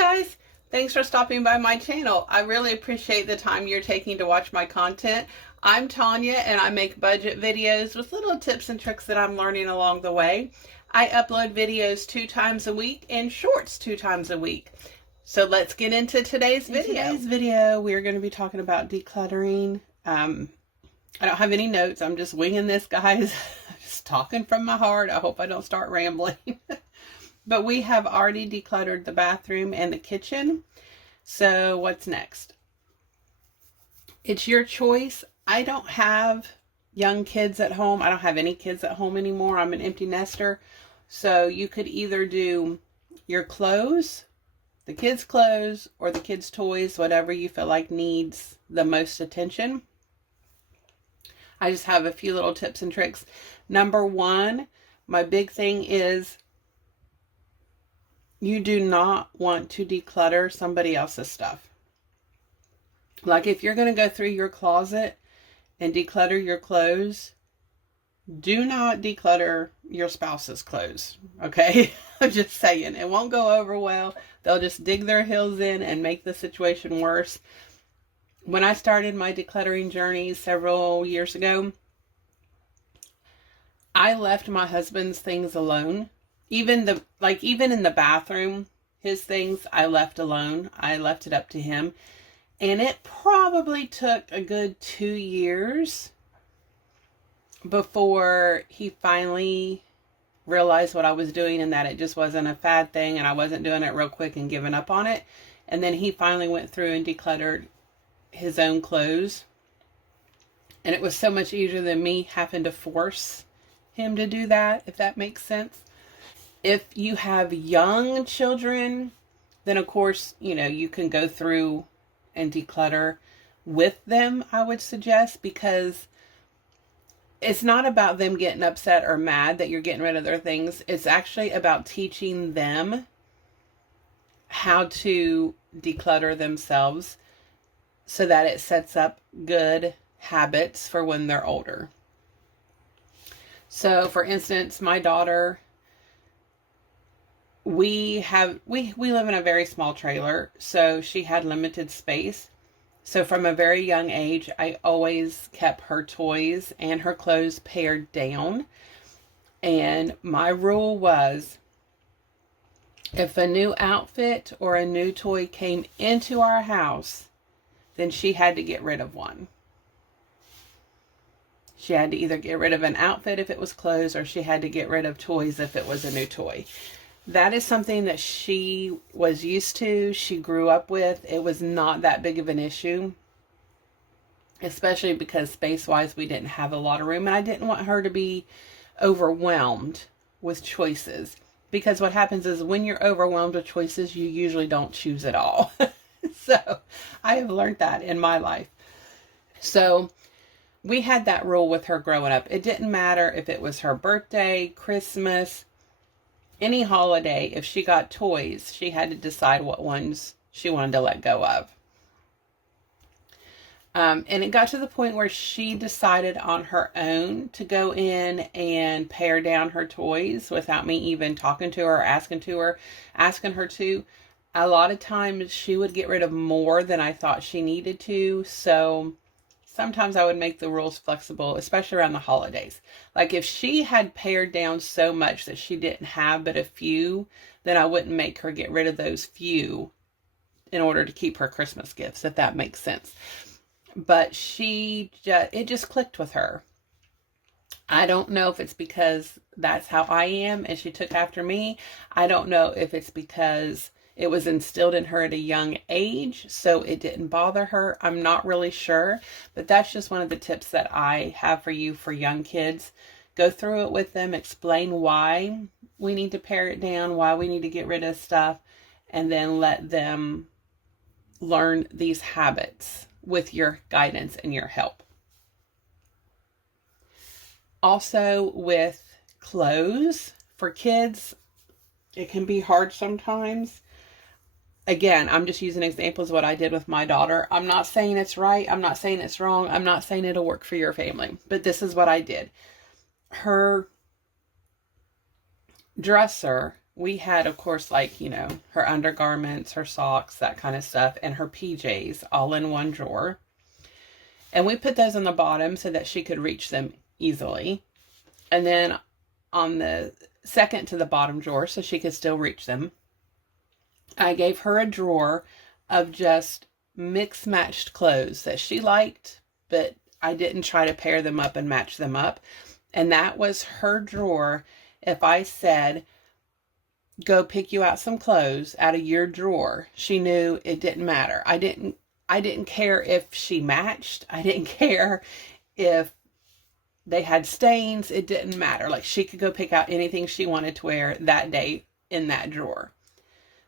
guys, thanks for stopping by my channel. I really appreciate the time you're taking to watch my content. I'm Tanya and I make budget videos with little tips and tricks that I'm learning along the way. I upload videos 2 times a week and shorts 2 times a week. So let's get into today's video. In today's video, we're going to be talking about decluttering. I don't have any notes. I'm just winging this, guys. Just talking from my heart. I hope I don't start rambling. But we have already decluttered the bathroom and the kitchen. So what's next? It's your choice. I don't have young kids at home. I don't have any kids at home anymore. I'm an empty nester. So you could either do your clothes, the kids' clothes, or the kids' toys, whatever you feel like needs the most attention. I just have a few little tips and tricks. Number one, my big thing is you do not want to declutter somebody else's stuff. Like if you're going to go through your closet and declutter your clothes, do not declutter your spouse's clothes. Okay? I'm just saying. It won't go over well. They'll just dig their heels in and make the situation worse. When I started my decluttering journey several years ago, I left my husband's things alone. Even in the bathroom, his things I left alone. I left it up to him. And it probably took a good 2 years before he finally realized what I was doing and that it just wasn't a fad thing and I wasn't doing it real quick and giving up on it. And then he finally went through and decluttered his own clothes. And it was so much easier than me having to force him to do that, if that makes sense. If you have young children, then of course, you can go through and declutter with them, I would suggest, because it's not about them getting upset or mad that you're getting rid of their things. It's actually about teaching them how to declutter themselves so that it sets up good habits for when they're older. So, for instance, my daughter, we live in a very small trailer, so she had limited space. So from a very young age, I always kept her toys and her clothes pared down. And my rule was, if a new outfit or a new toy came into our house, then she had to get rid of one. She had to either get rid of an outfit if it was clothes, or she had to get rid of toys if it was a new toy. That is something that she was used to, she grew up with. It was not that big of an issue, especially because space-wise we didn't have a lot of room, and I didn't want her to be overwhelmed with choices. Because what happens is when you're overwhelmed with choices, you usually don't choose at all. So I have learned that in my life. So we had that rule with her growing up. It didn't matter if it was her birthday, Christmas, any holiday. If she got toys, she had to decide what ones she wanted to let go of. And it got to the point where she decided on her own to go in and pare down her toys without me even talking to her or asking her to. A lot of times she would get rid of more than I thought she needed to. So sometimes I would make the rules flexible, especially around the holidays. Like if she had pared down so much that she didn't have but a few, then I wouldn't make her get rid of those few in order to keep her Christmas gifts, if that makes sense. But it just clicked with her. I don't know if it's because that's how I am and she took after me. I don't know if it's because it was instilled in her at a young age, so it didn't bother her. I'm not really sure, but that's just one of the tips that I have for you for young kids. Go through it with them, explain why we need to pare it down, why we need to get rid of stuff, and then let them learn these habits with your guidance and your help. Also with clothes, for kids, it can be hard sometimes. Again, I'm just using examples of what I did with my daughter. I'm not saying it's right. I'm not saying it's wrong. I'm not saying it'll work for your family. But this is what I did. Her dresser we had, of course, like, her undergarments, her socks, that kind of stuff, and her PJs all in one drawer. And we put those on the bottom so that she could reach them easily. And then on the second to the bottom drawer, so she could still reach them, I gave her a drawer of just mixed matched clothes that she liked, but I didn't try to pair them up and match them up. And that was her drawer. If I said, go pick you out some clothes out of your drawer, she knew it didn't matter. I didn't care if she matched. I didn't care if they had stains. It didn't matter. Like, she could go pick out anything she wanted to wear that day in that drawer.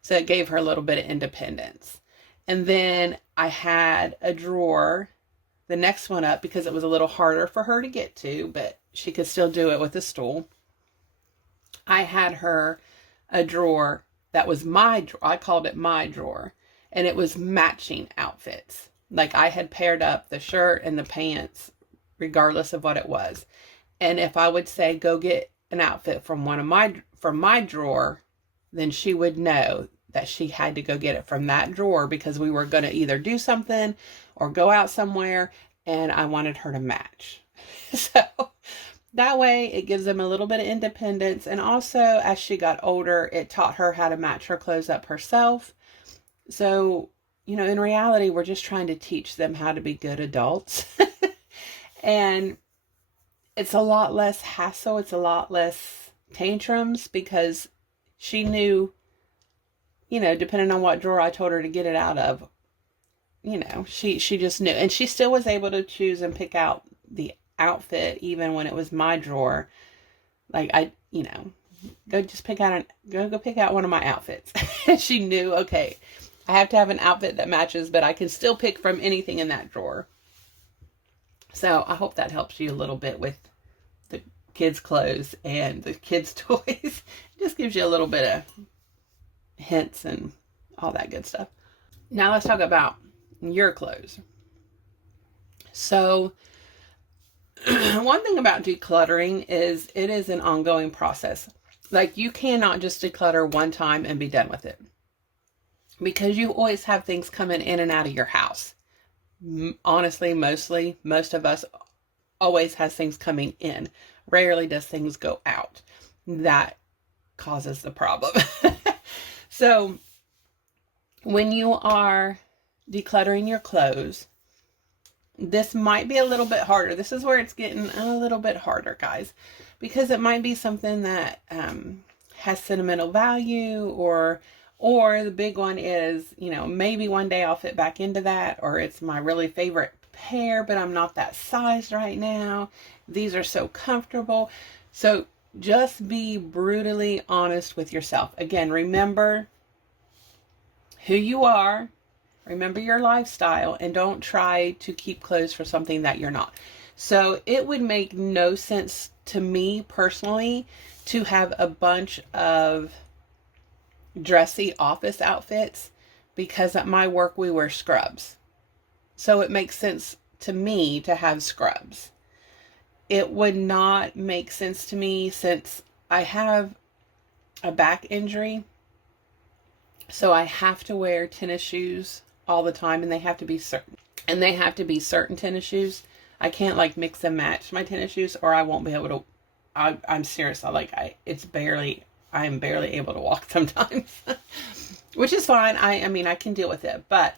So it gave her a little bit of independence. And then I had a drawer, the next one up, because it was a little harder for her to get to, but she could still do it with a stool. I had her a drawer that was my drawer. I called it my drawer. And it was matching outfits. Like, I had paired up the shirt and the pants regardless of what it was. And if I would say, go get an outfit from my drawer, then she would know that she had to go get it from that drawer, because we were going to either do something or go out somewhere, and I wanted her to match. So that way it gives them a little bit of independence. And also, as she got older, it taught her how to match her clothes up herself. So, in reality, we're just trying to teach them how to be good adults. And it's a lot less hassle. It's a lot less tantrums, because she knew, depending on what drawer I told her to get it out of, she just knew. And she still was able to choose and pick out the outfit even when it was my drawer. Like, go pick out one of my outfits. And she knew, okay, I have to have an outfit that matches, but I can still pick from anything in that drawer. So I hope that helps you a little bit with the kids' clothes and the kids' toys. It just gives you a little bit of hints and all that good stuff. Now let's talk about your clothes. So one thing about decluttering is it is an ongoing process. Like, you cannot just declutter one time and be done with it, because you always have things coming in and out of your house. Honestly, most of us always has things coming in. Rarely does things go out. That causes the problem. So when you are decluttering your clothes, this might be a little bit harder. This is where it's getting a little bit harder, guys, because it might be something that has sentimental value, or the big one is, maybe one day I'll fit back into that, or it's my really favorite pair, but I'm not that size right now. These are so comfortable. So just be brutally honest with yourself. Again, remember who you are, remember your lifestyle, and don't try to keep clothes for something that you're not. So it would make no sense to me personally to have a bunch of dressy office outfits, because at my work we wear scrubs. So it makes sense to me to have scrubs. It would not make sense to me, since I have a back injury. So I have to wear tennis shoes all the time, and they have to be certain. And they have to be certain tennis shoes. I can't like mix and match my tennis shoes, or I won't be able to. I'm serious. I am barely able to walk sometimes, which is fine. I can deal with it, but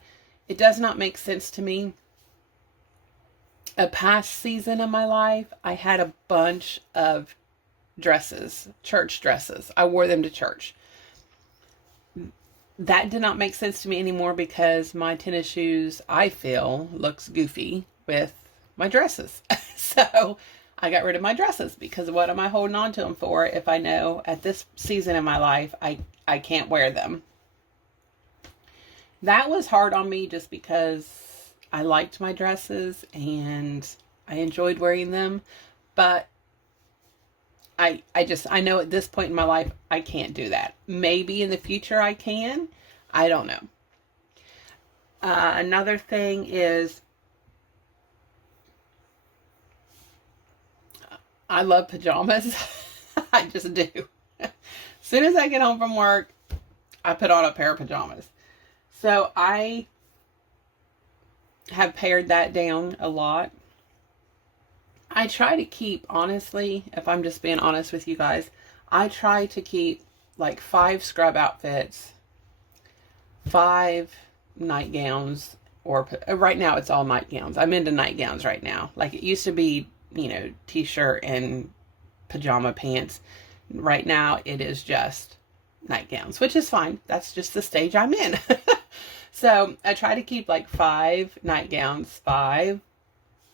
it does not make sense to me. A past season of my life, I had a bunch of dresses, church dresses. I wore them to church. That did not make sense to me anymore, because my tennis shoes, I feel, looks goofy with my dresses. So I got rid of my dresses, because what am I holding on to them for if I know at this season in my life I can't wear them? That was hard on me, just because I liked my dresses and I enjoyed wearing them, but I know at this point in my life I can't do that. Maybe in the future I can. I don't know. Another thing is, I love pajamas. I just do. soon as I get home from work, I put on a pair of pajamas. So I have pared that down a lot. I try to keep, honestly, if I'm just being honest with you guys, I try to keep like 5 scrub outfits, 5 nightgowns, or right now it's all nightgowns. I'm into nightgowns right now. Like it used to be, t-shirt and pajama pants. Right now it is just nightgowns, which is fine. That's just the stage I'm in. So I try to keep like 5 nightgowns, 5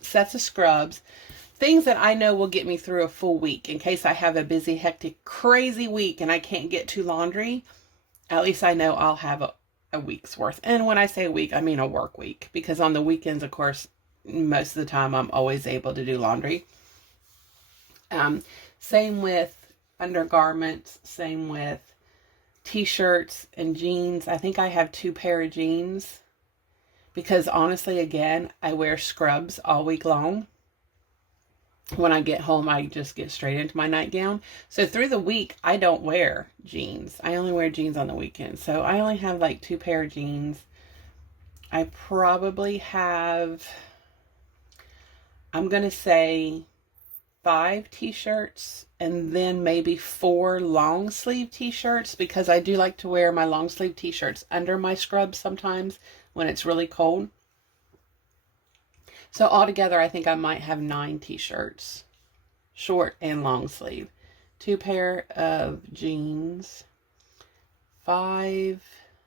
sets of scrubs, things that I know will get me through a full week in case I have a busy, hectic, crazy week and I can't get to laundry. At least I know I'll have a week's worth. And when I say a week, I mean a work week, because on the weekends, of course, most of the time I'm always able to do laundry. Same with undergarments, same with t-shirts and jeans. I think I have 2 pair of jeans because honestly, again, I wear scrubs all week long. When I get home, I just get straight into my nightgown. So through the week, I don't wear jeans. I only wear jeans on the weekend. So I only have like 2 pair of jeans. I probably have, I'm going to say 5 t-shirts and then maybe 4 long sleeve t-shirts, because I do like to wear my long sleeve t-shirts under my scrubs sometimes when it's really cold. So altogether, I think I might have 9 t-shirts, short and long sleeve, 2 pair of jeans, 5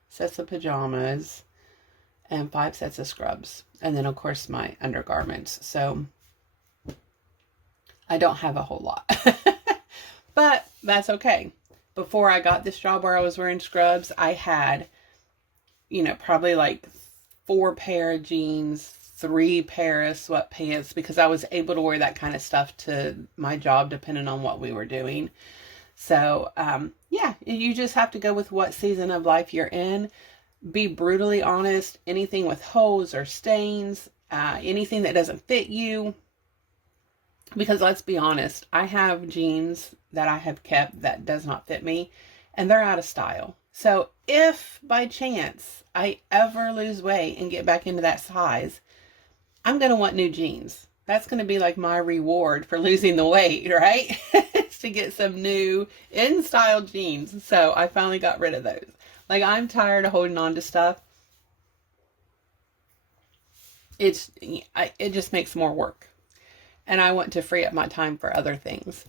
sets of pajamas, and 5 sets of scrubs. And then, of course, my undergarments. So I don't have a whole lot, but that's okay. Before I got this job where I was wearing scrubs, I had, probably like 4 pair of jeans, 3 pair of sweatpants, because I was able to wear that kind of stuff to my job depending on what we were doing. So, yeah, you just have to go with what season of life you're in. Be brutally honest. Anything with holes or stains, anything that doesn't fit you. Because let's be honest, I have jeans that I have kept that does not fit me, and they're out of style. So if by chance I ever lose weight and get back into that size, I'm going to want new jeans. That's going to be like my reward for losing the weight, right? It's to get some new in-style jeans. So I finally got rid of those. Like, I'm tired of holding on to stuff. It just makes more work. And I want to free up my time for other things.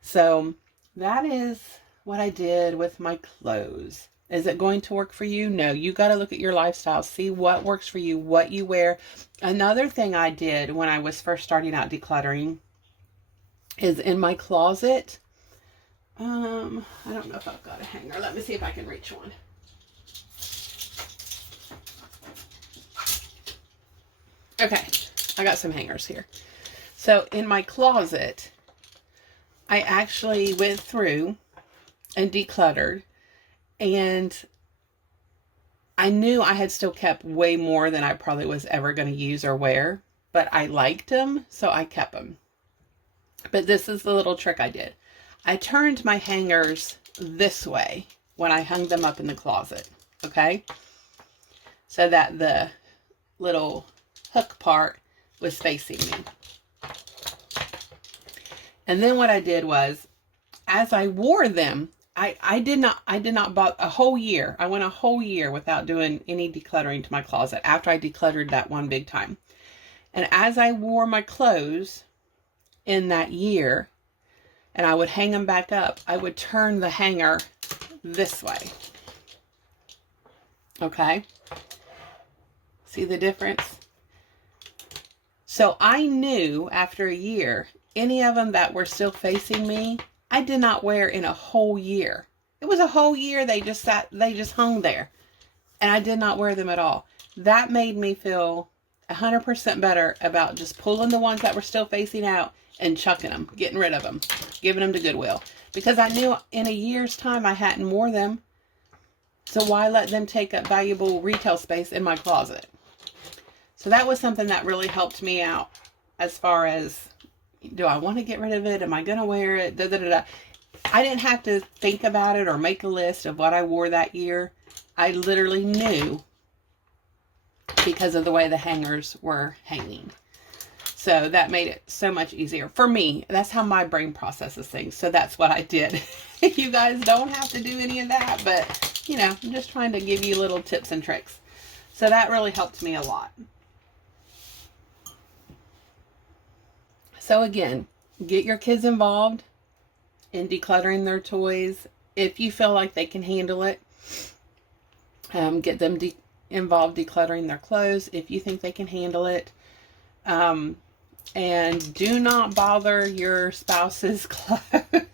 So that is what I did with my clothes. Is it going to work for you? No, you got to look at your lifestyle, see what works for you, what you wear. Another thing I did when I was first starting out decluttering is in my closet. I don't know if I've got a hanger. Let me see if I can reach one. Okay, I got some hangers here. So in my closet, I actually went through and decluttered, and I knew I had still kept way more than I probably was ever going to use or wear, but I liked them, so I kept them. But this is the little trick I did. I turned my hangers this way when I hung them up in the closet, okay? So that the little hook part was facing me. And then what I did was, as I wore them, I did not bought a whole year. I went a whole year without doing any decluttering to my closet after I decluttered that one big time. And as I wore my clothes in that year, and I would hang them back up, I would turn the hanger this way. Okay? See the difference? So I knew after a year, any of them that were still facing me, I did not wear in a whole year. It was a whole year they just hung there. And I did not wear them at all. That made me feel 100% better about just pulling the ones that were still facing out and chucking them, getting rid of them, giving them to Goodwill. Because I knew in a year's time I hadn't worn them. So why let them take up valuable retail space in my closet? So that was something that really helped me out as far as, do I want to get rid of it? Am I going to wear it? I didn't have to think about it or make a list of what I wore that year. I literally knew because of the way the hangers were hanging. So that made it so much easier for me. That's how my brain processes things. So that's what I did. You guys don't have to do any of that, but you know, I'm just trying to give you little tips and tricks. So that really helped me a lot. So again, get your kids involved in decluttering their toys. If you feel like they can handle it, get them involved decluttering their clothes if you think they can handle it. And do not bother your spouse's clothes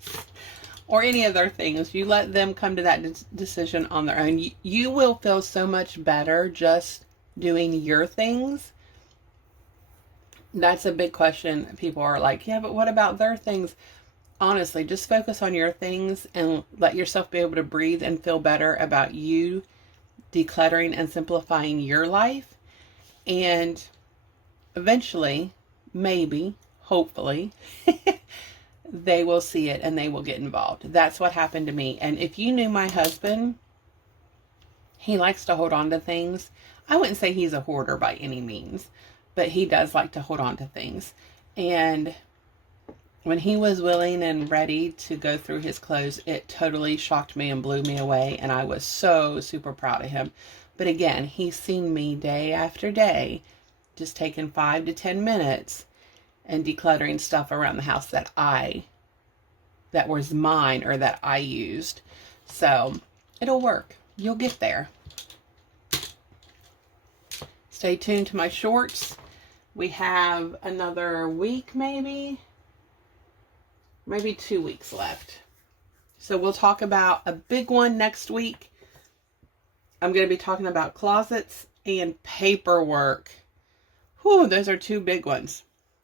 or any of their things. You let them come to that decision on their own. You will feel so much better just doing your things. That's a big question. People are like, yeah, but what about their things? Honestly, just focus on your things and let yourself be able to breathe and feel better about you decluttering and simplifying your life. And eventually, maybe, hopefully, they will see it and they will get involved. That's what happened to me. And if you knew my husband, he likes to hold on to things. I wouldn't say he's a hoarder by any means, but he does like to hold on to things. And when he was willing and ready to go through his clothes, it totally shocked me and blew me away. And I was so super proud of him. But again, he's seen me day after day, just taking 5 to 10 minutes and decluttering stuff around the house that was mine or that I used. So it'll work. You'll get there. Stay tuned to my shorts. We have another week, maybe 2 weeks left. So we'll talk about a big one next week. I'm going to be talking about closets and paperwork. Whew, those are 2 big ones.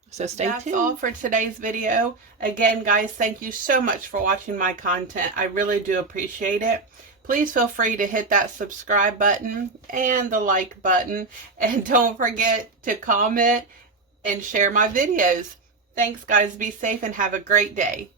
So stay tuned. That's all for today's video. Again, guys, thank you so much for watching my content. I really do appreciate it. Please feel free to hit that subscribe button and the like button. And don't forget to comment and share my videos. Thanks, guys. Be safe and have a great day.